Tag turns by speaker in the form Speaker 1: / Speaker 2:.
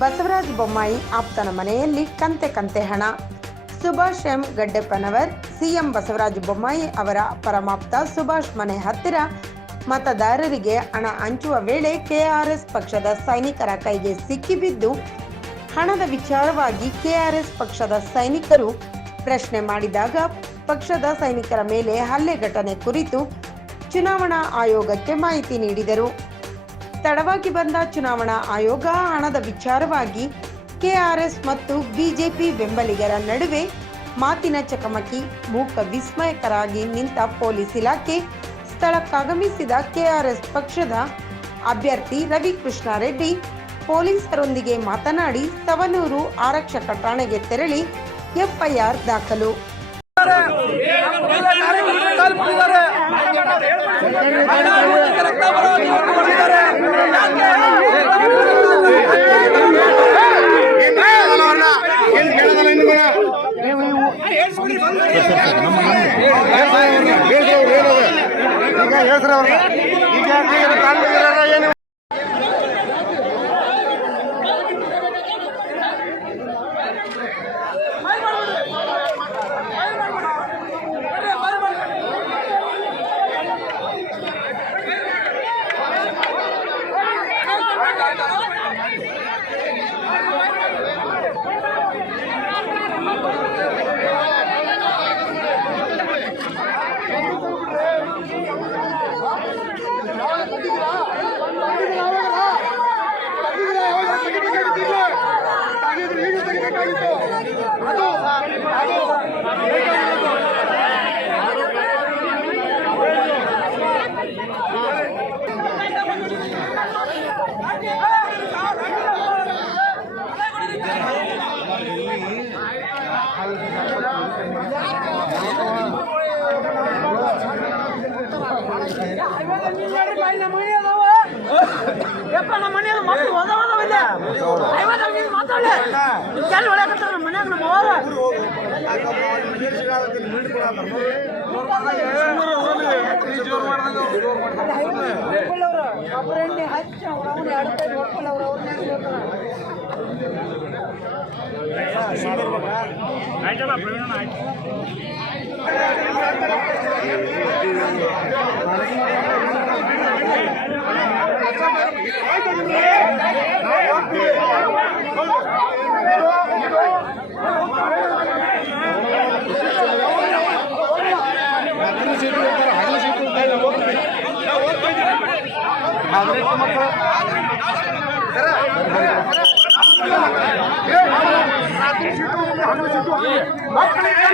Speaker 1: ಬಸವರಾಜ ಬೊಮ್ಮಾಯಿ ಆಪ್ತನ ಮನೆಯಲ್ಲಿ ಕಂತೆ ಕಂತೆ ಹಣ. ಸುಭಾಷ್ ಎಂ ಗಡ್ಡೆಪ್ಪನವರ್, ಸಿಎಂ ಬಸವರಾಜ ಬೊಮ್ಮಾಯಿ ಅವರ ಪರಮಾಪ್ತ ಸುಭಾಷ್ ಮನೆ ಹತ್ತಿರ ಮತದಾರರಿಗೆ ಹಣ ಹಂಚುವ ವೇಳೆ ಕೆಆರ್ಎಸ್ ಪಕ್ಷದ ಸೈನಿಕರ ಕೈಗೆ ಸಿಕ್ಕಿಬಿದ್ದು ಹಣದ ವಿಚಾರವಾಗಿ ಕೆಆರ್ಎಸ್ ಪಕ್ಷದ ಸೈನಿಕರು ಪ್ರಶ್ನೆ ಮಾಡಿದಾಗ ಪಕ್ಷದ ಸೈನಿಕರ ಮೇಲೆ ಹಲ್ಲೆ ಘಟನೆ ಕುರಿತು ಚುನಾವಣಾ ಆಯೋಗಕ್ಕೆ ಮಾಹಿತಿ ನೀಡಿದರು. ತಡವಾಗಿ ಬಂದ ಚುನಾವಣಾ ಆಯೋಗ ಹಣದ ವಿಚಾರವಾಗಿ ಕೆಆರ್ಎಸ್ ಮತ್ತು ಬಿಜೆಪಿ ಬೆಂಬಲಿಗರ ನಡುವೆ ಮಾತಿನ ಚಕಮಕಿ, ಮೂಕ ವಿಸ್ಮಯಕರಾಗಿ ನಿಂತ ಪೊಲೀಸ್ ಇಲಾಖೆ ಸ್ಥಳಕ್ಕಾಗಮಿಸಿದ ಕೆಆರ್ಎಸ್ ಪಕ್ಷದ ಅಭ್ಯರ್ಥಿ ರವಿಕೃಷ್ಣ ರೆಡ್ಡಿ ಪೊಲೀಸರೊಂದಿಗೆ ಮಾತನಾಡಿ ಸವನೂರು ಆರಕ್ಷಕ ಠಾಣೆಗೆ ತೆರಳಿ ಎಫ್ಐಆರ್ ದಾಖಲು.
Speaker 2: ಈಗ ಹೇಳ್ಸ್ರಿ ಅವ್ರನ್ನ ಈಗ ಯಾಕೆ ಏನು ಕಾಣ್ತಿದ್ದೀರಲ್ಲ ಏನು
Speaker 3: ಯಪ್ಪ ನಮ್ಮ ಮನೆಯಲ್ಲಿ ಮಕ್ಕಳು ಓದ ನಮ್ಮ ಅವ್ರ ಎರಡು
Speaker 2: ಮಕ್ಕಳಿಗೆ